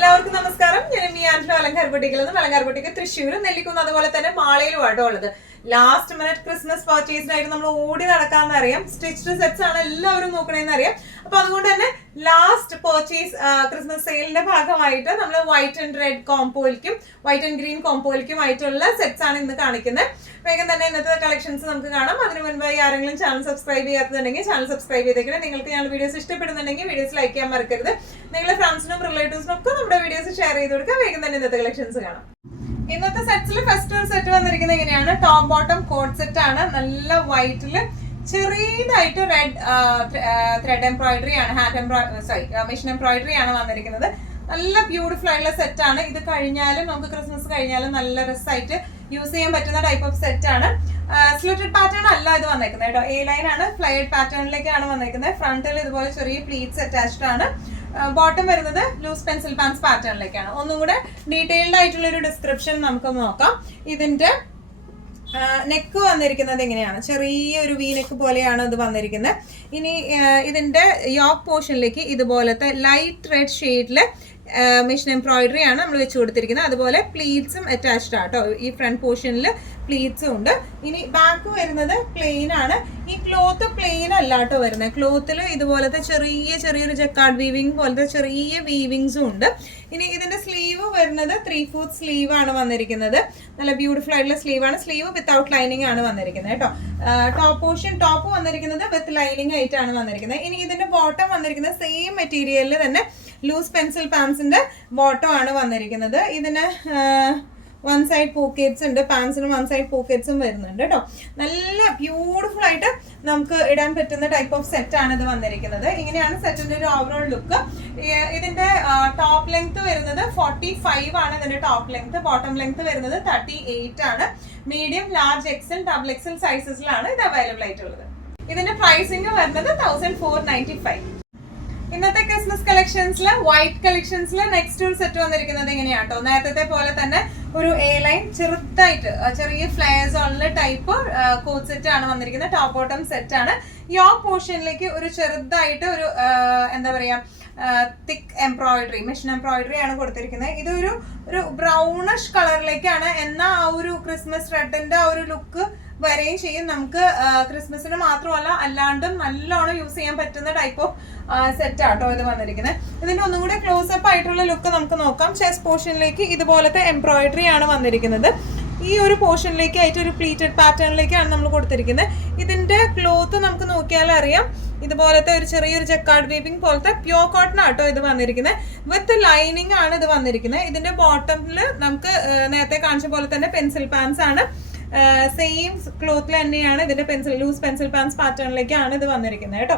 എല്ലാവർക്കും നമസ്കാരം. ഞാൻ മിയാൻഷോ അലങ്കാർ ബുട്ടിക്കിൽ നിന്ന്. അലങ്കാർ ബുട്ടിക്ക് തൃശ്ശൂർ, നെല്ലിക്കുന്ന്, അതുപോലെ തന്നെ മാളയിലുമായിട്ടോ ഉള്ളത്. ലാസ്റ്റ് മിനിറ്റ് ക്രിസ്മസ് പർച്ചേസിനായിട്ട് നമ്മൾ ഓടി നടക്കാമെന്ന് അറിയാം. സ്റ്റിച്ച്ഡ് സെറ്റ്സ് ആണ് എല്ലാവരും നോക്കണേന്ന് അറിയാം. അപ്പൊ അതുകൊണ്ട് തന്നെ ലാസ്റ്റ് പർച്ചേസ് ക്രിസ്മസ് സെയിലിന്റെ ഭാഗമായിട്ട് നമ്മൾ വൈറ്റ് ആൻഡ് റെഡ് കോംപോയിലേക്കും വൈറ്റ് ആൻഡ് ഗ്രീൻ കോംപോയിലേക്കുമായിട്ടുള്ള സെറ്റ്സ് ആണ് ഇന്ന് കാണിക്കുന്നത്. വേഗം തന്നെ ഇന്നത്തെ കളക്ഷൻസ് നമുക്ക് കാണാം. അതിന് മുൻപായി ആരെങ്കിലും ചാനൽ സബ്സ്ക്രൈബ് ചെയ്യാത്തതുണ്ടെങ്കിൽ ചാനൽ സബ്സ്ക്രൈബ് ചെയ്തേക്കണം. നിങ്ങൾക്ക് ഞങ്ങളുടെ വീഡിയോസ് ഇഷ്ടപ്പെടുന്നുണ്ടെങ്കിൽ വീഡിയോസ് ലൈക്ക് ചെയ്യാൻ മറക്കരുത്. നിങ്ങളുടെ ഫ്രണ്ട്സിനും റിലേറ്റീവ്സിനും ഒക്കെ നമ്മുടെ വീഡിയോസ് ഷെയർ ചെയ്ത് കൊടുക്കുക. വേഗം തന്നെ ഇന്നത്തെ കളക്ഷൻസ് കാണാം. ഇന്നത്തെ സെറ്റ്സിൽ ഫസ്റ്റ് ഒരു സെറ്റ് വന്നിരിക്കുന്നത് എങ്ങനെയാണ്? ടോപ്പ് ബോട്ടം കോട്ട് സെറ്റ് ആണ്. നല്ല വൈറ്റില് ചെറിയതായിട്ട് റെഡ് ത്രെഡ് എംബ്രോയിഡറി ആണ്, മെഷീൻ എംബ്രോയിഡറി ആണ് വന്നിരിക്കുന്നത്. നല്ല ബ്യൂട്ടിഫുൾ ആയിട്ടുള്ള സെറ്റ് ആണ്. ഇത് കഴിഞ്ഞാലും നമുക്ക് ക്രിസ്മസ് കഴിഞ്ഞാലും നല്ല രസമായിട്ട് യൂസ് ചെയ്യാൻ പറ്റുന്ന ടൈപ്പ് ഓഫ് സെറ്റ് ആണ്. സ്ലിറ്റഡ് പാറ്റേൺ അല്ല ഇത് വന്നേക്കുന്നത് കേട്ടോ. എ ലൈൻ ആണ്, ഫ്ലൈഡ് പാറ്റേണിലേക്കാണ് വന്നേക്കുന്നത്. ഫ്രണ്ടിൽ ഇതുപോലെ ചെറിയ പ്ലീറ്റ്സ് അറ്റാച്ച്ഡ് ആണ്. ബോട്ടം വരുന്നത് ലൂസ് പെൻസിൽ പാൻസ് പാറ്റേണിലേക്കാണ്. ഒന്നും കൂടെ ഡീറ്റെയിൽഡ് ആയിട്ടുള്ള ഒരു ഡിസ്ക്രിപ്ഷൻ നമുക്ക് നോക്കാം. ഇതിന്റെ നെക്ക് വന്നിരിക്കുന്നത് എങ്ങനെയാണ്? ചെറിയൊരു വി നെക്ക് പോലെയാണ് ഇത് വന്നിരിക്കുന്നത്. ഇനി ഇതിന്റെ യോക്ക് പോർഷനിലേക്ക് ഇതുപോലത്തെ ലൈറ്റ് റെഡ് ഷെയ്ഡില് മെഷീൻ എംബ്രോയിഡറി ആണ് നമ്മൾ വെച്ച് കൊടുത്തിരിക്കുന്നത്. അതുപോലെ പ്ലീറ്റ്സും അറ്റാച്ച്ഡ് ആട്ടോ. ഈ ഫ്രണ്ട് പോർഷനിൽ പ്ലീറ്റ്സും ഉണ്ട്. ഇനി ബാക്ക് വരുന്നത് പ്ലെയിൻ ആണ്. ഈ ക്ലോത്ത് പ്ലെയിൻ അല്ല കേട്ടോ വരുന്നത്. ക്ലോത്തിൽ ഇതുപോലത്തെ ചെറിയൊരു ജക്കാർഡ് വീവിങ് പോലത്തെ ചെറിയ വീവിങ്സും ഉണ്ട്. ഇനി ഇതിന്റെ സ്ലീവ് വരുന്നത് 3/4 സ്ലീവ് ആണ് വന്നിരിക്കുന്നത്. നല്ല ബ്യൂട്ടിഫുൾ ആയിട്ടുള്ള സ്ലീവ് ആണ്. സ്ലീവ് വിത്തൗട്ട് ലൈനിങ് ആണ് വന്നിരിക്കുന്നത് കേട്ടോ. ടോപ്പ് വന്നിരിക്കുന്നത് വിത്ത് ലൈനിങ് ആയിട്ടാണ് വന്നിരിക്കുന്നത്. ഇനി ഇതിന്റെ ബോട്ടം വന്നിരിക്കുന്നത് സെയിം മെറ്റീരിയലിൽ തന്നെ ലൂസ് പെൻസിൽ പാൻസിന്റെ ബോട്ടം ആണ് വന്നിരിക്കുന്നത്. ഇതിന് വൺ സൈഡ് പോക്കറ്റ്സ് ഉണ്ട്. പാൻസിനും വൺ സൈഡ് പോക്കറ്റ്സും വരുന്നുണ്ട് കേട്ടോ. നല്ല ബ്യൂട്ടിഫുൾ ആയിട്ട് നമുക്ക് ഇടാൻ പറ്റുന്ന ടൈപ്പ് ഓഫ് സെറ്റ് ആണ് ഇത് വന്നിരിക്കുന്നത്. ഇങ്ങനെയാണ് സെറ്റിന്റെ ഒരു ഓവറോൾ ലുക്ക്. ഇതിന്റെ ടോപ്പ് ലെങ്ത് വരുന്നത് 45 ആണ്. ഇതിന്റെ ടോപ്പ് ലെങ്ത്. ബോട്ടം ലെങ്ത് വരുന്നത് 38 ആണ്. Medium, large, XL, double XL സൈസസിലാണ് ഇത് അവൈലബിൾ ആയിട്ടുള്ളത്. ഇതിന്റെ പ്രൈസിംഗ് വരുന്നത് 1495. ഇന്നത്തെ ക്രിസ്മസ് കളക്ഷൻസില് വൈറ്റ് കളക്ഷൻസിൽ നെക്സ്റ്റ് ഒരു സെറ്റ് വന്നിരിക്കുന്നത് എങ്ങനെയാട്ടോ? നേരത്തെ പോലെ തന്നെ ഒരു എ ലൈൻ ചെറുതായിട്ട് ചെറിയ ഫ്ലെയർസ് ഉള്ള ടൈപ്പ് കോട്ട് സെറ്റ് ആണ് വന്നിരിക്കുന്നത്. ടോപ്പ് ബോട്ടം സെറ്റ് ആണ്. യോക്ക് പോർഷനിലേക്ക് ഒരു ചെറുതായിട്ട് ഒരു എന്താ പറയാ തിക്ക് എംബ്രോയിഡറി, മെഷീൻ എംബ്രോയിഡറി ആണ് കൊടുത്തിരിക്കുന്നത്. ഇതൊരു ബ്രൗണിഷ് കളറിലേക്കാണ്. എന്നാൽ ആ ഒരു ക്രിസ്മസ് റെഡിന്റെ ആ ഒരു ലുക്ക് വരെയും ചെയ്യും. നമുക്ക് ക്രിസ്മസിന് മാത്രമല്ല അല്ലാണ്ടും നല്ലോണം യൂസ് ചെയ്യാൻ പറ്റുന്ന ടൈപ്പ് ഓഫ് സെറ്റ് ആട്ടോ ഇത് വന്നിരിക്കുന്നത്. ഇതിന്റെ ഒന്നും കൂടെ ക്ലോസ് അപ്പ് ആയിട്ടുള്ള ലുക്ക് നമുക്ക് നോക്കാം. ചെസ്റ്റ് പോർഷനിലേക്ക് ഇതുപോലത്തെ എംബ്രോയിഡറി ആണ് വന്നിരിക്കുന്നത്. ഈ ഒരു പോർഷനിലേക്ക് ആയിട്ട് ഒരു പ്ലീറ്റഡ് പാറ്റേണിലേക്കാണ് നമ്മൾ കൊടുത്തിരിക്കുന്നത്. ഇതിന്റെ ക്ലോത്ത് നമുക്ക് നോക്കിയാൽ അറിയാം. ഇതുപോലത്തെ ഒരു ചെറിയൊരു ജക്കാർഡ് വീവിംഗ് പോലത്തെ പ്യോർ കോട്ടൺ ആട്ടോ ഇത് വന്നിരിക്കുന്നത്. വിത്ത് ലൈനിങ് ആണ് ഇത് വന്നിരിക്കുന്നത്. ഇതിന്റെ ബോട്ടമിൽ നമുക്ക് നേരത്തെ കാണിച്ച പോലെ തന്നെ പെൻസിൽ പാൻസ് ആണ്. സെയിം ക്ലോത്തിൽ തന്നെയാണ് ഇതിന്റെ ലൂസ് പെൻസിൽ പാൻസ് പാറ്റേണിലേക്കാണ് ഇത് വന്നിരിക്കുന്നത് കേട്ടോ.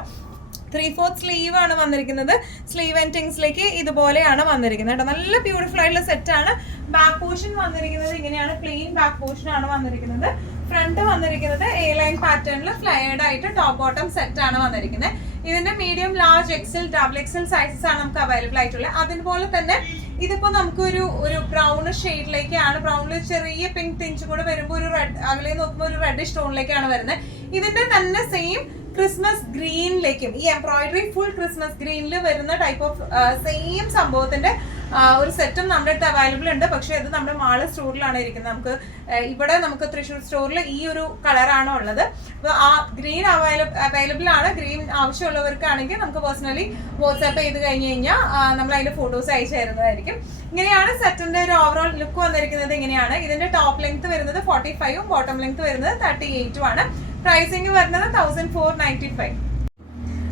3/4 സ്ലീവ് ആണ് വന്നിരിക്കുന്നത്. സ്ലീവ് എൻഡിങ്സിലേക്ക് ഇതുപോലെയാണ് വന്നിരിക്കുന്നത് കേട്ടോ. നല്ല ബ്യൂട്ടിഫുൾ ആയിട്ടുള്ള സെറ്റ് ആണ്. ബാക്ക് പോർഷൻ വന്നിരിക്കുന്നത് ഇങ്ങനെയാണ്. പ്ലെയിൻ ബാക്ക് പോർഷൻ ആണ് വന്നിരിക്കുന്നത്. ഫ്രണ്ട് വന്നിരിക്കുന്നത് എ ലൈൻ പാറ്റേണിൽ ഫ്ലയേർഡ് ആയിട്ട് ടോപ്പ് ബോട്ടം സെറ്റ് ആണ് വന്നിരിക്കുന്നത്. ഇതിന്റെ medium, large, XL, double XL sizes ആണ് നമുക്ക് അവൈലബിൾ ആയിട്ടുള്ളത്. അതുപോലെ തന്നെ ഇതിപ്പോ നമുക്ക് ഒരു ബ്രൗൺ ഷെയ്ഡിലേക്കാണ്. ബ്രൗണിൽ ചെറിയ പിങ്ക് ടിഞ്ച് കൂടെ വരുമ്പോൾ ഒരു റെഡ്, അകലെ നോക്കുമ്പോൾ ഒരു റെഡ് സ്റ്റോണിലേക്കാണ് വരുന്നത്. ഇതിന്റെ തന്നെ സെയിം ക്രിസ്മസ് ഗ്രീനിലേക്കും ഈ എംബ്രോയിഡറി ഫുൾ ക്രിസ്മസ് ഗ്രീനിൽ വരുന്ന ടൈപ്പ് ഓഫ് സെയിം സംഭവത്തിന്റെ ഒരു സെറ്റും നമ്മുടെ അടുത്ത് അവൈലബിൾ ഉണ്ട്. പക്ഷെ ഇത് നമ്മുടെ മാള് സ്റ്റോറിലാണ് ഇരിക്കുന്നത്. നമുക്ക് തൃശ്ശൂർ സ്റ്റോറിൽ ഈ ഒരു കളറാണ് ഉള്ളത്. അപ്പോൾ ആ ഗ്രീൻ അവൈലബിൾ ആണ്. ഗ്രീൻ ആവശ്യമുള്ളവർക്കാണെങ്കിൽ നമുക്ക് പേഴ്സണലി വാട്സാപ്പ് ചെയ്ത് കഴിഞ്ഞ് കഴിഞ്ഞാൽ നമ്മൾ അതിന്റെ ഫോട്ടോസ് അയച്ചു തരുന്നതായിരിക്കും. ഇങ്ങനെയാണ് സെറ്റിന്റെ ഒരു ഓവറോൾ ലുക്ക് വന്നിരിക്കുന്നത്. ഇങ്ങനെയാണ്. ഇതിന്റെ ടോപ്പ് ലെങ്ത് വരുന്നത് 45ഉം ബോട്ടം ലെങ്ത് വരുന്നത് 38ഉം ആണ്. പ്രൈസിംഗ് വരുന്നത് 1495.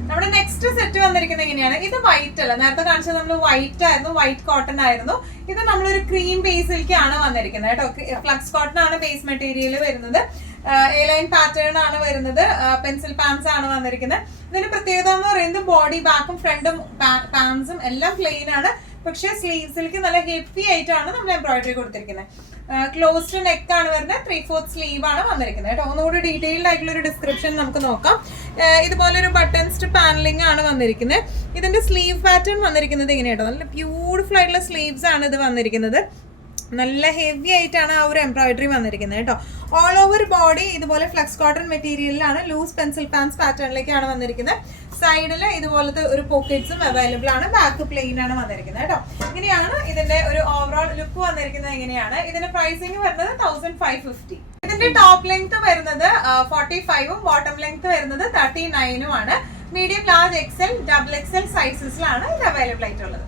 നമ്മുടെ നെക്സ്റ്റ് സെറ്റ് വന്നിരിക്കുന്നത് എങ്ങനെയാണ്? ഇത് വൈറ്റ് അല്ല. നേരത്തെ കാണിച്ചത് നമ്മൾ വൈറ്റ് ആയിരുന്നു, വൈറ്റ് കോട്ടൺ ആയിരുന്നു. ഇത് നമ്മളൊരു ക്രീം ബേസിലേക്കാണ് വന്നിരിക്കുന്നത് കേട്ടോ. ഫ്ലക്സ് കോട്ടൺ ആണ് ബേസ് മെറ്റീരിയൽ വരുന്നത്. എ ലൈൻ പാറ്റേൺ ആണ് വരുന്നത്. പെൻസിൽ പാൻസ് ആണ് വന്നിരിക്കുന്നത്. ഇതിന്റെ പ്രത്യേകത എന്ന് പറയുന്നത് ബോഡി, ബാക്കും ഫ്രണ്ടും പാൻസും എല്ലാം പ്ലെയിൻ ആണ്. പക്ഷെ സ്ലീവ്സിലേക്ക് നല്ല ഹെവി ആയിട്ടാണ് നമ്മൾ എംബ്രോയിഡറി കൊടുത്തിരിക്കുന്നത്. ക്ലോസ്ഡ് നെക്ക് ആണ് വരുന്നത്. 3/4 സ്ലീവ് ആണ് വന്നിരിക്കുന്നത് കേട്ടോ. ഒന്നുകൂടി ഡീറ്റെയിൽഡ് ആയിട്ടുള്ള ഒരു ഡിസ്ക്രിപ്ഷൻ നമുക്ക് നോക്കാം. ഇതുപോലെ ഒരു ബട്ടൺസ്ഡ് പാനലിംഗ് ആണ് വന്നിരിക്കുന്നത്. ഇതിന്റെ സ്ലീവ് പാറ്റേൺ വന്നിരിക്കുന്നത് ഇങ്ങനെയാട്ടോ. നല്ല ബ്യൂട്ടിഫുൾ ആയിട്ടുള്ള സ്ലീവ്സ് ആണ് ഇത് വന്നിരിക്കുന്നത്. നല്ല ഹെവി ആയിട്ടാണ് ആ ഒരു എംബ്രോയിഡറി വന്നിരിക്കുന്നത് കേട്ടോ. ഓൾ ഓവർ ബോഡി ഇതുപോലെ ഫ്ലക്സ് കോട്ടൺ മെറ്റീരിയലിലാണ്. ലൂസ് പെൻസിൽ പാൻസ് പാറ്റേണിലേക്കാണ് വന്നിരിക്കുന്നത്. സൈഡിൽ ഇതുപോലത്തെ ഒരു പോക്കറ്റ്സും അവൈലബിൾ ആണ്. ബാക്ക് പ്ലെയിൻ ആണ് വന്നിരിക്കുന്നത് കേട്ടോ. ഇങ്ങനെയാണ് ഇതിന്റെ ഒരു ഓവറോൾ ലുക്ക് വന്നിരിക്കുന്നത്. എങ്ങനെയാണ് ഇതിന്റെ പ്രൈസിങ് വരുന്നത് 1550. ഇതിന്റെ ടോപ്പ് ലെങ്ത് വരുന്നത് 45ഉം ബോട്ടം ലെങ്ത് വരുന്നത് 39ഉം ആണ്. Medium, large, XL, double XL സൈസസിലാണ് ഇത് അവൈലബിൾ ആയിട്ടുള്ളത്.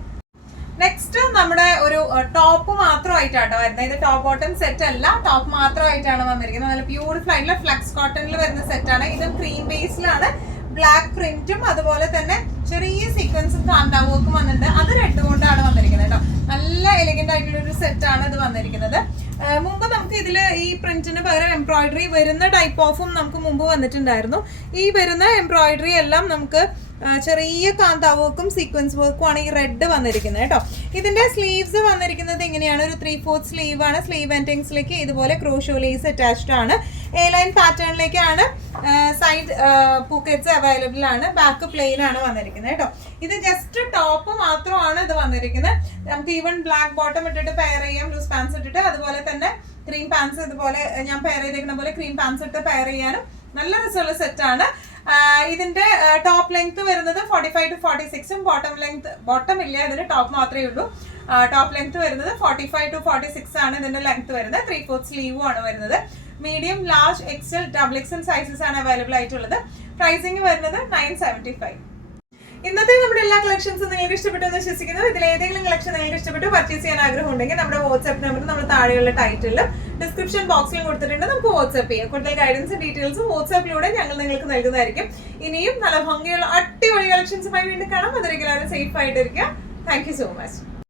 നെക്സ്റ്റ് നമ്മുടെ ഒരു ടോപ്പ് മാത്രമായിട്ടാട്ടോ വരുന്നത്. ഇത് ടോപ്പ് ബോട്ടം സെറ്റ് അല്ല, ടോപ്പ് മാത്രമായിട്ടാണ് വന്നിരിക്കുന്നത്. നല്ല ബ്യൂട്ടിഫുൾ ആയിട്ടുള്ള ഫ്ലക്സ് കോട്ടണിൽ വരുന്ന സെറ്റാണ്. ഇത് ക്രീം ബേസിലാണ്. ബ്ലാക്ക് പ്രിന്റും അതുപോലെ തന്നെ ചെറിയ സീക്വൻസും കാന്താ വർക്കും വന്നിട്ടുണ്ട്. അത് റെഡ് കൊണ്ടാണ് വന്നിരിക്കുന്നത് കേട്ടോ. നല്ല എലിഗന്റ് ആയിട്ടുള്ള ഒരു സെറ്റാണ് ഇത് വന്നിരിക്കുന്നത്. മുമ്പ് നമുക്ക് ഇതിൽ ഈ പ്രിന്റിന് പകരം എംബ്രോയിഡറി വരുന്ന ടൈപ്പ് ഓഫും നമുക്ക് മുമ്പ് വന്നിട്ടുണ്ടായിരുന്നു. ഈ വരുന്ന എംബ്രോയിഡറി എല്ലാം നമുക്ക് ചെറിയ കാന്താ വർക്കും സീക്വൻസ് വർക്കും ആണ് ഈ റെഡ് വന്നിരിക്കുന്നത് കേട്ടോ. ഇതിന്റെ സ്ലീവ്സ് വന്നിരിക്കുന്നത് ഇങ്ങനെയാണ്. ഒരു 3/4 സ്ലീവ് ആണ്. സ്ലീവ് എൻഡിങ്സിലേക്ക് ഇതുപോലെ ക്രോഷോ ലേസ് അറ്റാച്ച്ഡ് ആണ്. എ ലൈൻ പാറ്റേണിലേക്കാണ്. സൈഡ് പോക്കറ്റ്സ് അവൈലബിൾ ആണ്. ബാക്ക് പ്ലെയിൻ ആണ് വന്നിരിക്കുന്നത് കേട്ടോ. ഇത് ജസ്റ്റ് ടോപ്പ് മാത്രമാണ് ഇത് വന്നിരിക്കുന്നത്. നമുക്ക് ഈവൻ ബ്ലാക്ക് ബോട്ടം ഇട്ടിട്ട് പെയർ ചെയ്യാം, ലൂസ് പാൻസ് ഇട്ടിട്ട്. അതുപോലെ തന്നെ ക്രീം പാൻസ് ഇതുപോലെ ഞാൻ പെയർ ചെയ്തേക്കുന്ന പോലെ ക്രീം പാൻസ് ഇട്ട് പെയർ ചെയ്യാനും നല്ല രസമുള്ള സെറ്റാണ്. ഇതിന്റെ ടോപ്പ് ലെങ്ത് വരുന്നത് 45 to 46ഉം ബോട്ടം ഇല്ല, ഇതിന്റെ ടോപ്പ് മാത്രമേ ഉള്ളൂ. ടോപ്പ് ലെങ്ത് വരുന്നത് 45 to 46 ആണ് ഇതിന്റെ ലെങ്ത് വരുന്നത്. 3/4 സ്ലീവും ആണ് വരുന്നത്. Medium, large, XL, double XL sizes ആണ് അവൈലബിൾ ആയിട്ടുള്ളത്. പ്രൈസിങ് വരുന്നത് 975. ഇന്നത്തെ നമ്മുടെ എല്ലാ കളക്ഷൻസും നിങ്ങൾക്ക് ഇഷ്ടപ്പെട്ടു എന്ന് വിശ്വസിക്കുന്നു. ഇതിൽ ഏതെങ്കിലും കളക്ഷൻ നിങ്ങൾക്ക് ഇഷ്ടപ്പെട്ടു പർച്ചേസ് ചെയ്യാൻ ആഗ്രഹം ഉണ്ടെങ്കിൽ നമ്മുടെ വാട്സ്ആപ്പ് നമ്പർ നമ്മൾ താഴെയുള്ള ടൈറ്റിലും ഡിസ്ക്രിപ്ഷൻ ബോക്സിലും കൊടുത്തിട്ടുണ്ട്. നമുക്ക് വാട്സ്ആപ്പ് ചെയ്യാം. കൂടുതൽ ഗൈഡൻസും ഡീറ്റെയിൽസും വാട്സ്ആപ്പിലൂടെ ഞങ്ങൾ നിങ്ങൾക്ക് നൽകുന്നതായിരിക്കും. ഇനിയും നല്ല ഭംഗിയുള്ള അടിപൊളി കളക്ഷൻസുമായി വീണ്ടും കാണാം. അതിലേക്ക് എല്ലാവരും സേഫ് ആയിട്ടിരിക്കുക. Thank you so much.